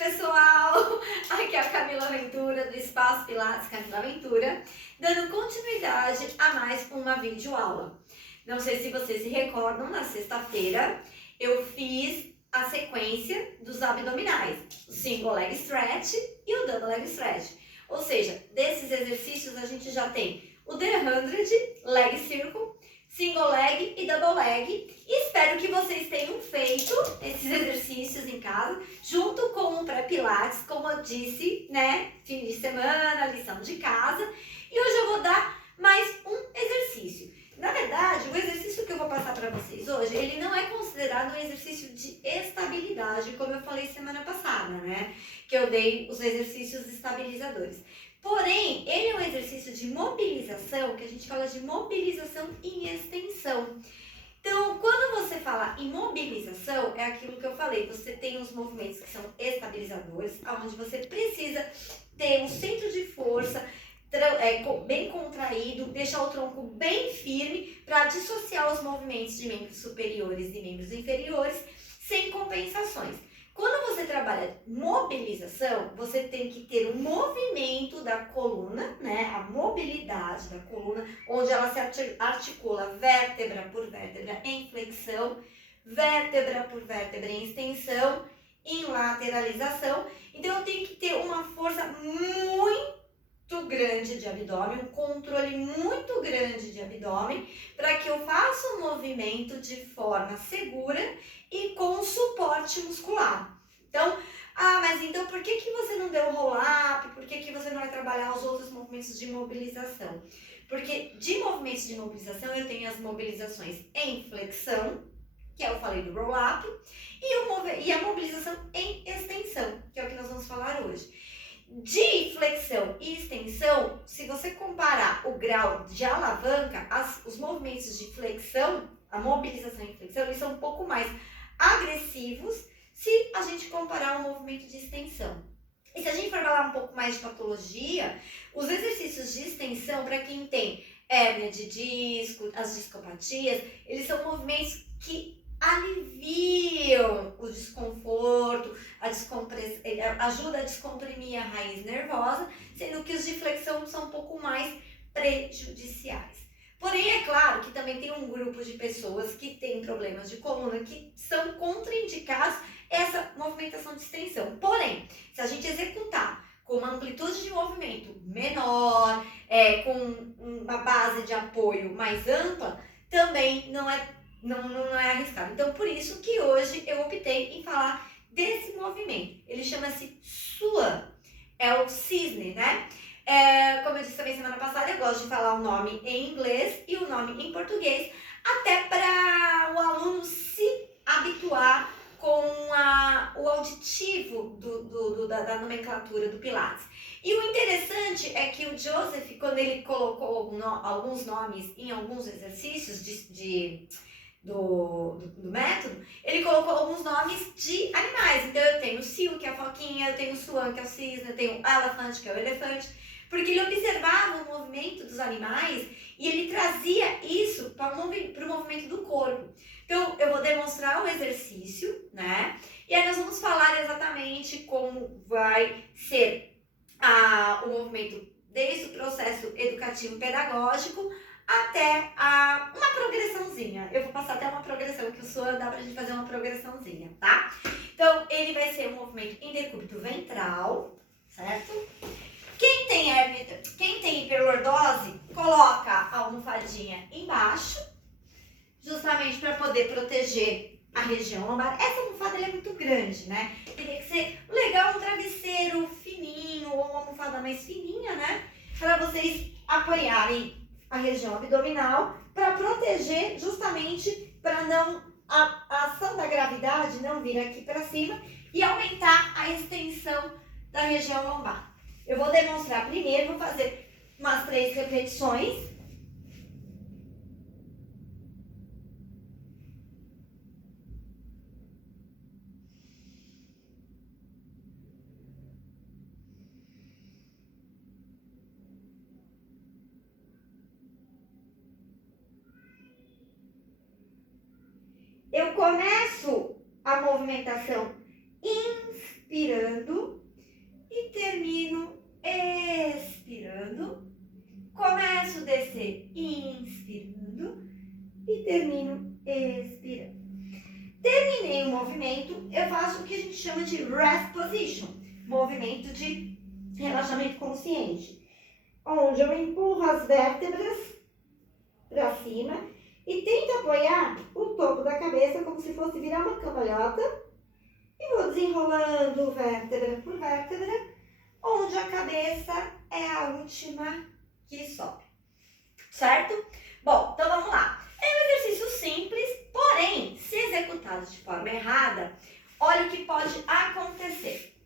pessoal! Aqui é a Camila Ventura do Espaço Pilates Camila Ventura, dando continuidade a mais uma videoaula. Não sei se vocês se recordam, na sexta-feira eu fiz a sequência dos abdominais, o single leg stretch e o double leg stretch. Ou seja, desses exercícios a gente já tem o The 100, leg circle, single leg e double leg. E espero que vocês tenham feito esses exercícios em casa, junto com o pré-pilates, como eu disse, né? Fim de semana, lição de casa. E hoje eu vou dar mais um exercício. Na verdade, o exercício que eu vou passar para vocês hoje, ele não é considerado um exercício de estabilidade, como eu falei semana passada, né? Que eu dei os exercícios estabilizadores. Porém, ele é um exercício de mobilização, que a gente fala de mobilização em extensão. Então, quando você fala em mobilização, é aquilo que eu falei, você tem os movimentos que são estabilizadores, onde você precisa ter um centro de força bem contraído, deixar o tronco bem firme para dissociar os movimentos de membros superiores e membros inferiores sem compensações. Quando você trabalha mobilização, você tem que ter um movimento da coluna, né? A mobilidade da coluna, onde ela se articula vértebra por vértebra em flexão, vértebra por vértebra em extensão, em lateralização. Então, eu tenho que ter uma força muito grande de abdômen, um controle muito grande de abdômen, para que eu faça o movimento de forma segura e com suporte muscular. Então, mas então por que você não deu roll-up? Por que você não vai trabalhar os outros movimentos de mobilização? Porque de movimentos de mobilização eu tenho as mobilizações em flexão, que eu falei do roll-up, e a mobilização em extensão, que é o que nós vamos falar hoje. De flexão e extensão, se você comparar o grau de alavanca, os movimentos de flexão, a mobilização e flexão, eles são um pouco mais agressivos se a gente comparar o movimento de extensão. E se a gente for falar um pouco mais de patologia, os exercícios de extensão, para quem tem hérnia de disco, as discopatias, eles são movimentos que aliviam o desconforto, ajuda a descomprimir a raiz nervosa, sendo que os de flexão são um pouco mais prejudiciais. Porém, é claro que também tem um grupo de pessoas que têm problemas de coluna que são contraindicados essa movimentação de extensão. Porém, se a gente executar com uma amplitude de movimento menor, com uma base de apoio mais ampla, também não é arriscado. Então, por isso que hoje eu optei em falar desse movimento. Ele chama-se Swan, é o cisne, né? Como eu disse também semana passada, eu gosto de falar o nome em inglês e o nome em português, até para o aluno se habituar com o auditivo da nomenclatura do Pilates. E o interessante é que o Joseph, quando ele colocou alguns nomes em alguns exercícios do método, ele colocou alguns nomes de animais. Então eu tenho o Seal, que é a foquinha, eu tenho o Swan, que é o cisne, eu tenho o Elephant, que é o elefante, porque ele observava o movimento dos animais e ele trazia isso para o movimento do corpo. Então eu vou demonstrar o exercício, né? E aí nós vamos falar exatamente como vai ser o movimento desde o processo educativo pedagógico até uma progressãozinha. Eu vou passar até uma progressão, que o Swan dá pra gente fazer uma progressãozinha, tá? Então, ele vai ser um movimento em decúbito ventral, certo? Quem tem hiperlordose, coloca a almofadinha embaixo, justamente para poder proteger a região lombar. Essa almofada é muito grande, né? Teria que ser legal um travesseiro fininho ou uma almofada mais fininha, né? Para vocês apoiarem a região abdominal, para proteger justamente para não a ação da gravidade não vir aqui para cima e aumentar a extensão da região lombar. Eu vou demonstrar primeiro, vou fazer umas 3 repetições. Eu começo a movimentação inspirando faço o que a gente chama de rest position, movimento de relaxamento consciente, onde eu empurro as vértebras para cima e tento apoiar o topo da cabeça como se fosse virar uma cambalhota e vou desenrolando vértebra por vértebra, onde a cabeça é a última que sobe, certo? Bom, então vamos lá. É um exercício simples, porém, se executado de forma errada, olha o que pode acontecer.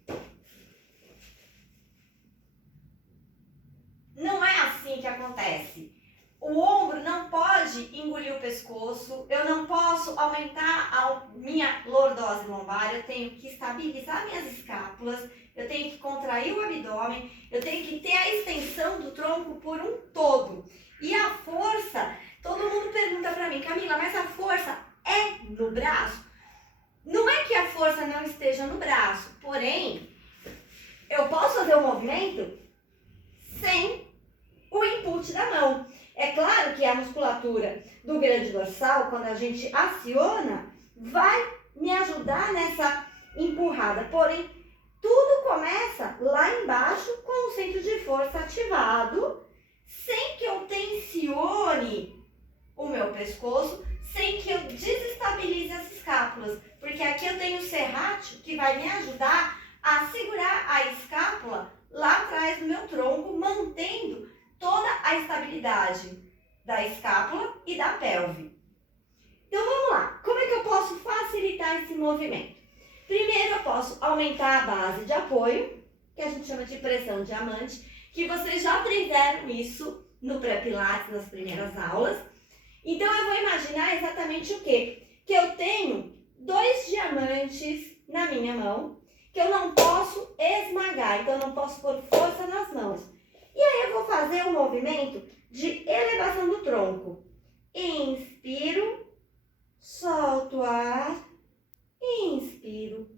Não é assim que acontece. O ombro não pode engolir o pescoço, eu não posso aumentar a minha lordose lombar, eu tenho que estabilizar minhas escápulas, eu tenho que contrair o abdômen, eu tenho que ter a extensão do tronco por um todo. E a força, todo mundo pergunta pra mim, Camila, mas a força é no braço? Não é que a força não esteja no braço, porém, eu posso fazer o movimento sem o input da mão. É claro que a musculatura do grande dorsal, quando a gente aciona, vai me ajudar nessa empurrada. Porém, tudo começa lá embaixo com o centro de força ativado, sem que eu tensione o meu pescoço, sem que eu desestabilize as escápulas. Porque aqui eu tenho o serrátil que vai me ajudar a segurar a escápula lá atrás do meu tronco, mantendo toda a estabilidade da escápula e da pelve. Então vamos lá, como é que eu posso facilitar esse movimento? Primeiro eu posso aumentar a base de apoio, que a gente chama de pressão diamante, que vocês já aprenderam isso no pré-pilates, nas primeiras aulas. Então eu vou imaginar exatamente o quê? Que eu tenho 2 diamantes na minha mão, que eu não posso esmagar, então eu não posso pôr força nas mãos. E aí eu vou fazer um movimento de elevação do tronco. Inspiro, solto o ar, inspiro,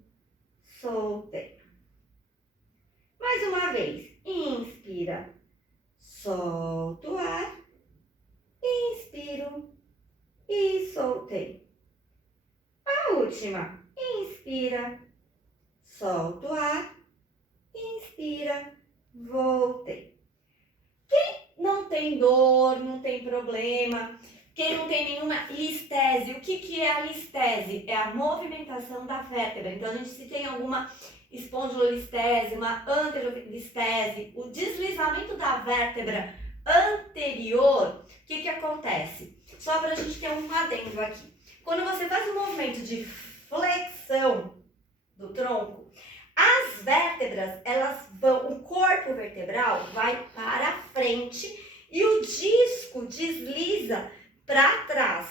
soltei. Mais uma vez, inspira, solto o ar, inspiro e soltei. A última, inspira, solto o ar, inspira, voltei. Não tem dor, não tem problema, quem não tem nenhuma listese. O que é a listese? É a movimentação da vértebra. Então, a gente se tem alguma espondilolistese, uma anterolistese, o deslizamento da vértebra anterior, o que acontece? Só para a gente ter um adendo aqui. Quando você faz um movimento de flexão do tronco, as vértebras, elas vão, o corpo vertebral vai para frente e o disco desliza para trás.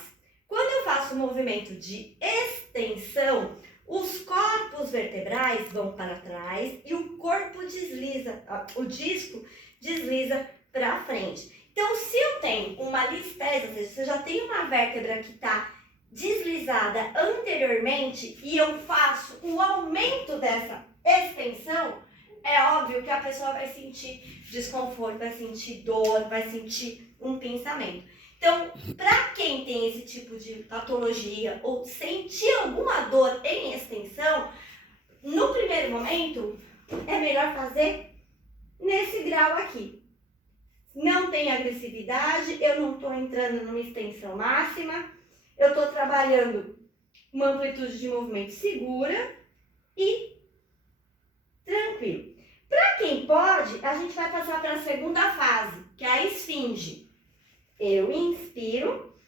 Quando eu faço o movimento de extensão, os corpos vertebrais vão para trás e o corpo desliza, o disco desliza para frente. Então, se eu tenho uma listese, ou seja, se eu já tenho uma vértebra que está deslizada anteriormente e eu faço o aumento dessa extensão, é óbvio que a pessoa vai sentir desconforto, vai sentir dor, vai sentir um pinçamento. Então, para quem tem esse tipo de patologia ou sentir alguma dor em extensão, no primeiro momento, é melhor fazer nesse grau aqui. Não tem agressividade, eu não estou entrando numa extensão máxima, eu estou trabalhando uma amplitude de movimento segura e tranquilo. Para quem pode, a gente vai passar para a segunda fase, que é a esfinge. Eu inspiro,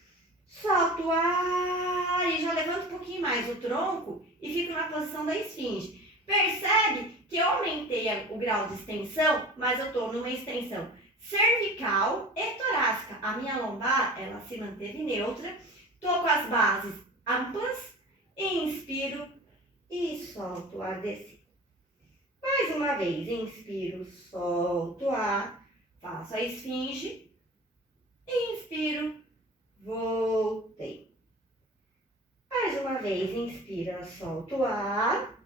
solto o ar e já levanto um pouquinho mais o tronco e fico na posição da esfinge. Percebe que eu aumentei o grau de extensão, mas eu estou numa extensão cervical e torácica. A minha lombar, ela se manteve neutra. Estou com as bases amplas, inspiro e solto o ar descido. Mais uma vez, inspiro, solto o ar, faço a esfinge, inspiro, voltei. Mais uma vez, inspira, solto o ar,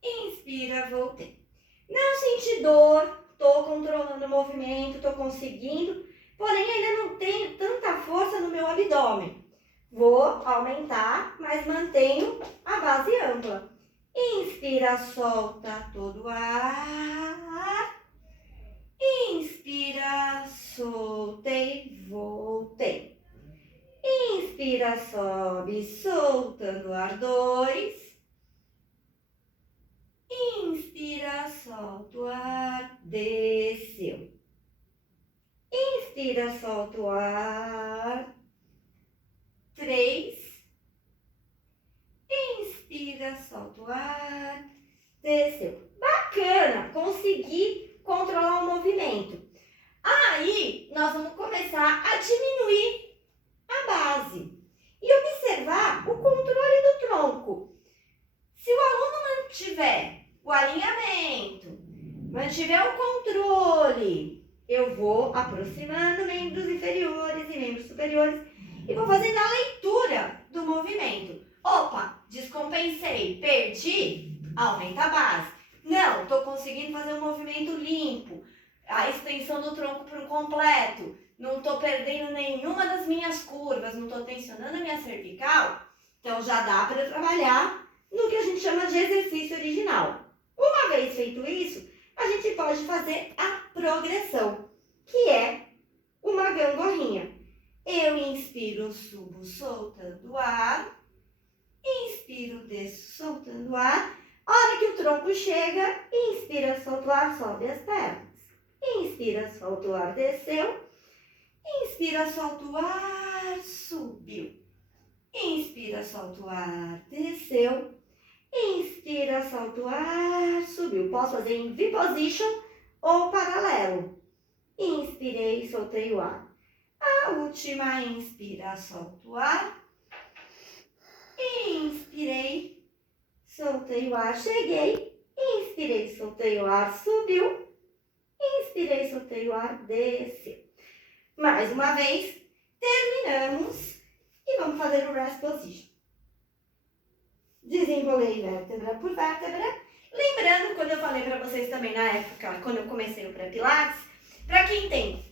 inspira, voltei. Não senti dor, estou controlando o movimento, estou conseguindo, porém ainda não tenho tanta força no meu abdômen. Vou aumentar, mas mantenho a base ampla. Inspira, solta todo o ar. Inspira, soltei, voltei. Inspira, sobe, soltando o ar, 2. Inspira, solta o ar, desceu. Inspira, solta o ar, 3. Inspira, solta o ar, desceu. Bacana, consegui controlar o movimento. Aí, nós vamos começar a diminuir a base e observar o controle do tronco. Se o aluno mantiver o alinhamento, mantiver o controle, eu vou aproximando membros inferiores e membros superiores e vou fazendo a leitura do movimento. Opa, descompensei, perdi, aumenta a base. Não, estou conseguindo fazer um movimento limpo, a extensão do tronco por completo, não estou perdendo nenhuma das minhas curvas, não estou tensionando a minha cervical, então já dá para trabalhar no que a gente chama de exercício original. Uma vez feito isso, a gente pode fazer a progressão, que é uma gangorrinha. Eu inspiro, subo, soltando o ar. Inspiro, desço, soltando o ar. A hora que o tronco chega, inspira, solta o ar, sobe as pernas. Inspira, solta o ar, desceu. Inspira, solta o ar, subiu. Inspira, solta o ar, desceu. Inspira, solta o ar, subiu. Posso fazer em V-position ou paralelo. Inspirei, soltei o ar. A última, inspira, solta o ar. Inspirei, soltei o ar, cheguei. Inspirei, soltei o ar, subiu. Inspirei, soltei o ar, desceu. Mais uma vez, terminamos e vamos fazer o rest position. Desenrolei vértebra por vértebra. Lembrando, quando eu falei para vocês também na época, quando eu comecei o pré-pilates, para quem tem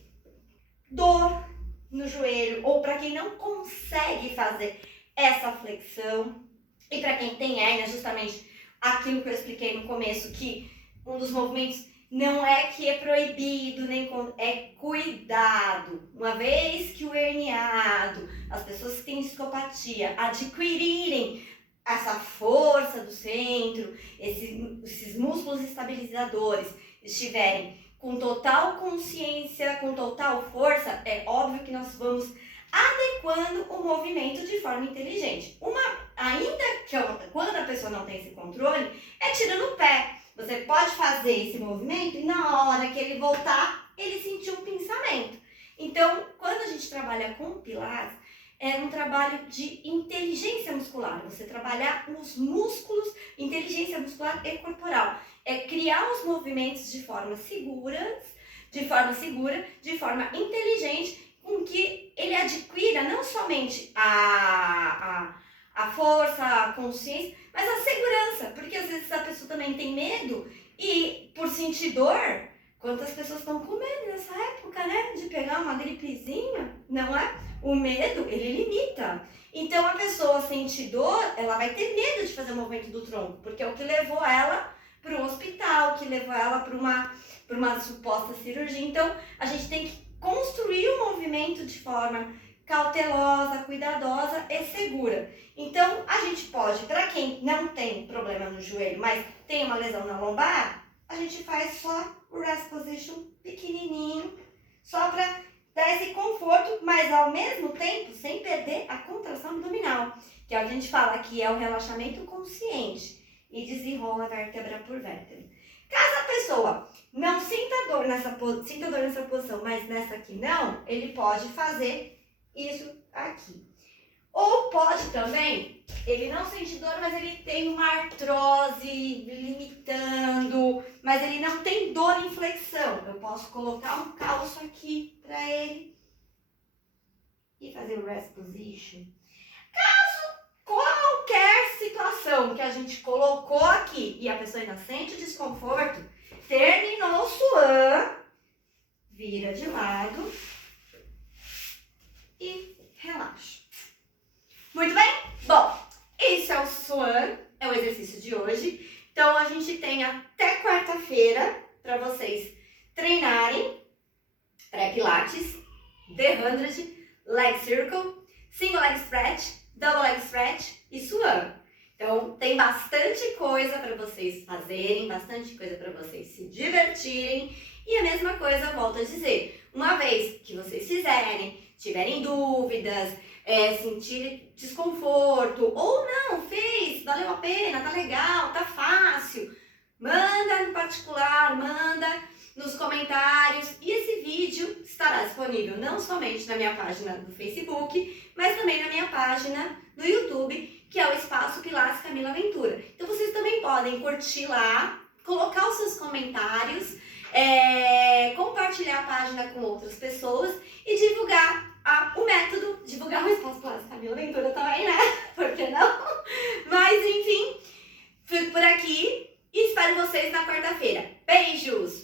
dor no joelho ou para quem não consegue fazer essa flexão e para quem tem hérnia, justamente aquilo que eu expliquei no começo, que um dos movimentos não é que é proibido, nem é cuidado. Uma vez que o herniado, as pessoas que têm discopatia, adquirirem essa força do centro, esses músculos estabilizadores estiverem com total consciência, com total força, é óbvio que nós vamos adequando o movimento de forma inteligente. Ainda que quando a pessoa não tem esse controle, é tirando o pé. Você pode fazer esse movimento e na hora que ele voltar, ele sentiu um pinçamento. Então, quando a gente trabalha com Pilates, é um trabalho de inteligência muscular. Você trabalhar os músculos, inteligência muscular e corporal. É criar os movimentos de forma segura, de forma inteligente, com que ele adquira não somente a força, a consciência, mas a segurança, porque às vezes a pessoa também tem medo e por sentir dor, quantas pessoas estão com medo nessa época, né, de pegar uma gripezinha, não é? O medo, ele limita. Então a pessoa sente dor, ela vai ter medo de fazer o movimento do tronco, porque é o que levou ela para o hospital, que levou ela para uma suposta cirurgia. Então a gente tem que construir o movimento de forma cautelosa, cuidadosa e segura. Então, a gente pode, para quem não tem problema no joelho, mas tem uma lesão na lombar, a gente faz só o rest position pequenininho, só para dar esse conforto, mas ao mesmo tempo sem perder a contração abdominal, que é o que a gente fala que é o relaxamento consciente e desenrola vértebra por vértebra. Caso a pessoa não sinta dor nessa posição, mas nessa aqui não, ele pode fazer isso aqui. Ou pode também, ele não sente dor, mas ele tem uma artrose limitando, mas ele não tem dor em flexão. Eu posso colocar um calço aqui para ele e fazer o rest position. Caso qualquer situação que a gente colocou aqui e a pessoa ainda sente desconforto, terminou o Swan, vira de lado e relaxa. tem até quarta-feira para vocês treinarem pré-pilates, The 100, leg circle, single leg stretch, double leg stretch e swam. Então, tem bastante coisa para vocês fazerem, bastante coisa para vocês se divertirem. E a mesma coisa, eu volto a dizer, uma vez que vocês fizerem, tiverem dúvidas, sentirem desconforto, ou não, fez, valeu a pena, tá legal, tá fácil, manda no particular, manda nos comentários. E esse vídeo estará disponível não somente na minha página do Facebook, mas também na minha página no YouTube, que é o Espaço Pilates Camila Ventura. Então vocês também podem curtir lá, colocar os seus comentários, compartilhar a página com outras pessoas e divulgar o método, divulgar o Espaço Pilates Camila Ventura também, né? Por que não? Mas enfim, fico por aqui e espero vocês na quarta-feira. Beijos!